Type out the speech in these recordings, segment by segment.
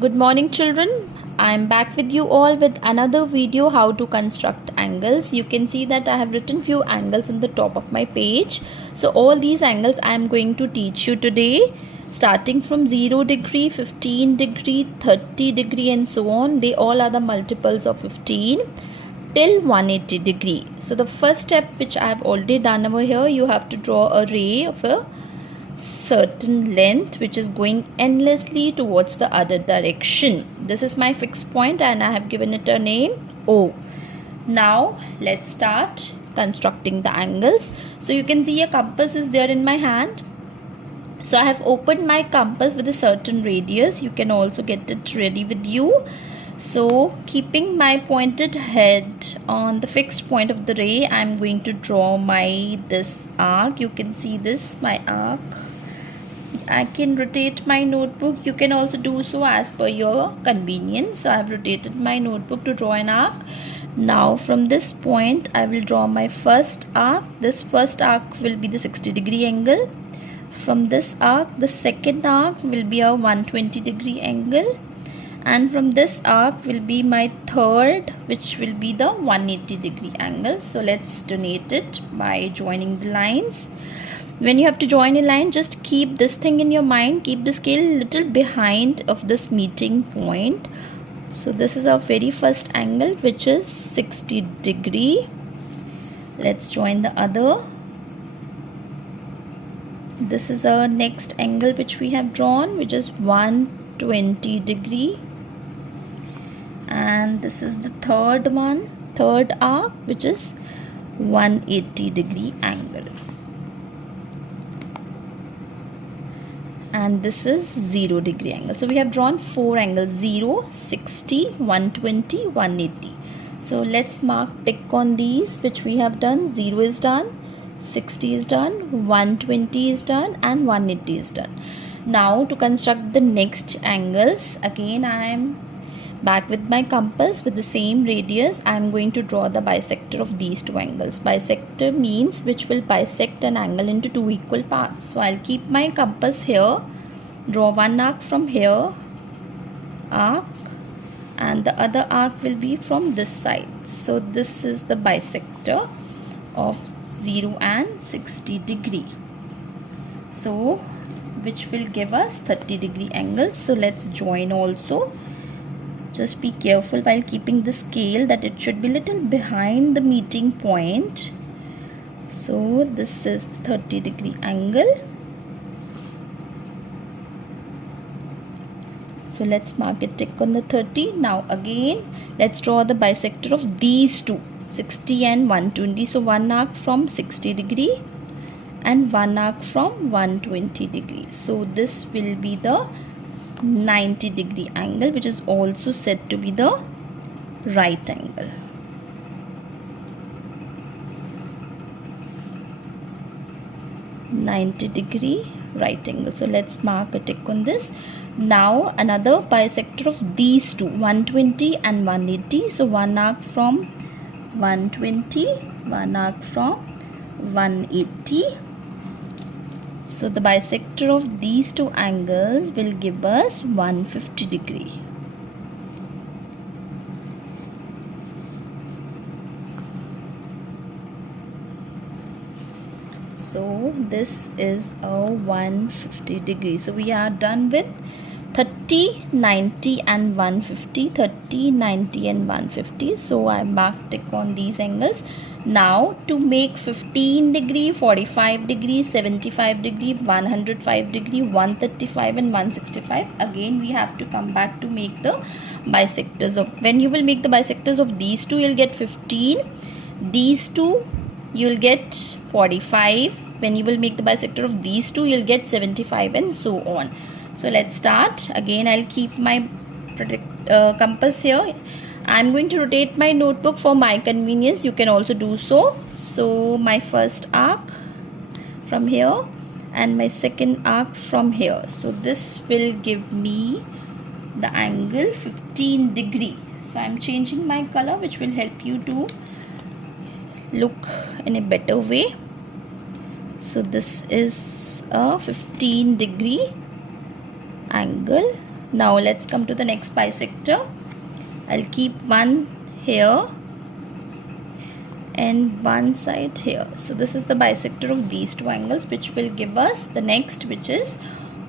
Good morning children. I am back with you all with another video how to construct angles. You can see that I have written few angles in the top of my page. So all these angles I am going to teach you today, starting from 0 degree, 15 degree, 30 degree and so on. They all are the multiples of 15 till 180 degree. So the first step which I have already done over here, you have to draw a ray of a certain length which is going endlessly towards the other direction. This is my fixed point and I have given it a name O. Now let's start constructing the angles. So you can see a compass is there in my hand. So I have opened my compass with a certain radius. You can also get it ready with you. So keeping my pointed head on the fixed point of the ray, I am going to draw this arc. You can see this, my arc. I can rotate my notebook. You can also do so as per your convenience. So I have rotated my notebook to draw an arc. Now from this point I will draw my first arc. This first arc will be the 60 degree angle. From this arc, the second arc will be a 120 degree angle. And from this arc will be my third, which will be the 180 degree angle. So let's denote it by joining the lines. When you have to join a line, just keep this thing in your mind. Keep the scale little behind of this meeting point. So this is our very first angle, which is 60 degree. Let's join the other. This is our next angle which we have drawn, which is 120 degree. And this is the third arc, which is 180 degree angle. And this is 0 degree angle. So we have drawn 4 angles: 0, 60, 120, 180. So let's mark tick on these which we have done. 0 is done, 60 is done, 120 is done, and 180 is done. Now to construct the next angles, again I am back with my compass with the same radius. I am going to draw the bisector of these two angles. Bisector means which will bisect an angle into two equal parts. So I'll keep my compass here, draw one arc from here, arc, and the other arc will be from this side. So this is the bisector of 0 and 60 degree. So which will give us 30 degree angles. So let's join also. Just be careful while keeping the scale that it should be little behind the meeting point. So this is 30 degree angle. So let's mark a tick on the 30. Now again let's draw the bisector of these two, 60 and 120. So one arc from 60 degree and one arc from 120 degree. So this will be the 90 degree angle, which is also said to be the right angle. Right angle. So let's mark a tick on this. Now another bisector of these two, 120 and 180. So one arc from 120, one arc from 180. So the bisector of these two angles will give us 150 degree. So this is a 150 degree. So we are done with 30, 90 and 150. 30, 90 and 150. So I marked tick on these angles. Now to make 15 degree, 45 degree, 75 degree, 105 degree, 135 and 165, again we have to come back to make the bisectors of, when you will make the bisectors of these two, you'll get 15, these two you'll get 45, when you will make the bisector of these two you'll get 75 and so on. So let's start. Again I'll keep my compass here. I'm going to rotate my notebook for my convenience. You can also do so. So my first arc from here and my second arc from here. So this will give me the angle 15 degree. So I'm changing my color, which will help you to look in a better way. So this is a 15 degree angle Now let's come to the next bisector. I'll keep one here and one side here. So this is the bisector of these two angles, which will give us the next, which is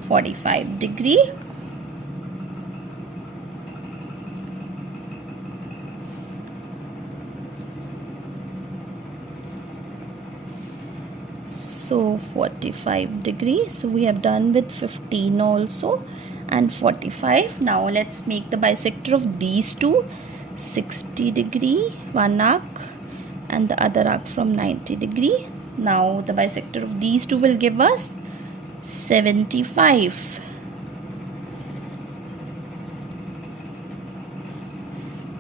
45 degree. So 45 degree. So we have done with 15 also and 45. Now let's make the bisector of these two. 60 degree, one arc, and the other arc from 90 degree. Now the bisector of these two will give us 75.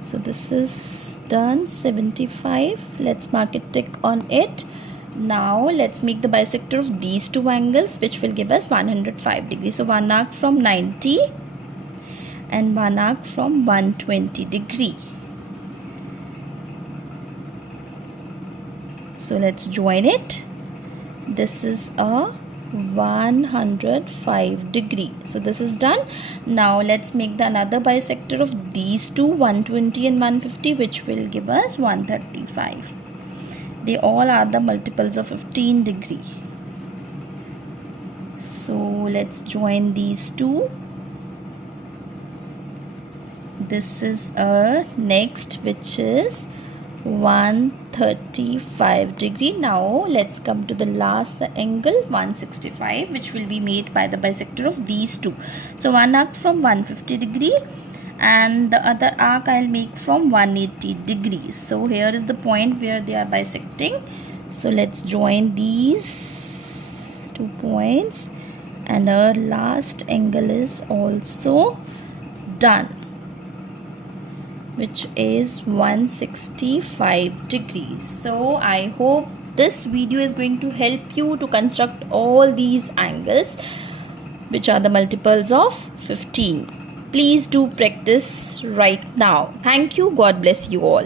So this is done, 75. Let's mark a tick on it. Now let's make the bisector of these two angles, which will give us 105 degrees. So one arc from 90 and one arc from 120 degree. So let's join it. This is a 105 degree. So this is done. Now let's make the another bisector of these two, 120 and 150, which will give us 135. They all are the multiples of 15 degree. So let's join these two. This is our next, which is 135 degree. Now let's come to the last angle, 165, which will be made by the bisector of these two. So one arc from 150 degree and the other arc I'll make from 180 degrees. So here is the point where they are bisecting. So let's join these 2 points, and our last angle is also done, which is 165 degrees. So I hope this video is going to help you to construct all these angles, which are the multiples of 15. Please do practice right now. Thank you. God bless you all.